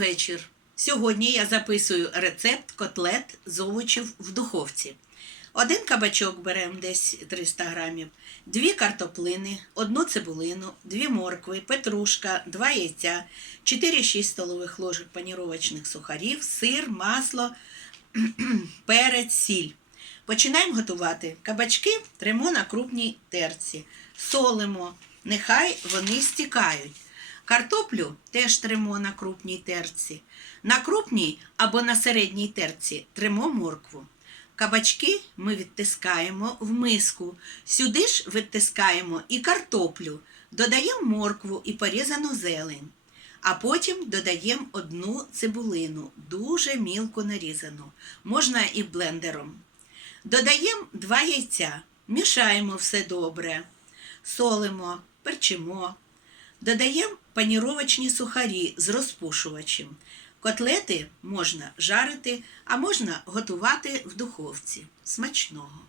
Вечір. Сьогодні я записую рецепт котлет з овочів в духовці. Один кабачок беремо десь 300 грамів, дві картоплини, одну цибулину, дві моркви, петрушка, два яйця, 4-6 столових ложок паніровочних сухарів, сир, масло, перець, сіль. Починаємо готувати. Кабачки тремо на крупній терці, солимо, нехай вони стікають. Картоплю теж тремо на крупній терці. На крупній або на середній терці тремо моркву. Кабачки ми відтискаємо в миску. Сюди ж відтискаємо і картоплю, додаємо моркву і порізану зелень. А потім додаємо одну цибулину, дуже мілко нарізану, можна і блендером. Додаємо два яйця, мішаємо все добре, солимо, перчимо. Додаємо паніровочні сухарі з розпушувачем. Котлети можна жарити, а можна готувати в духовці. Смачного.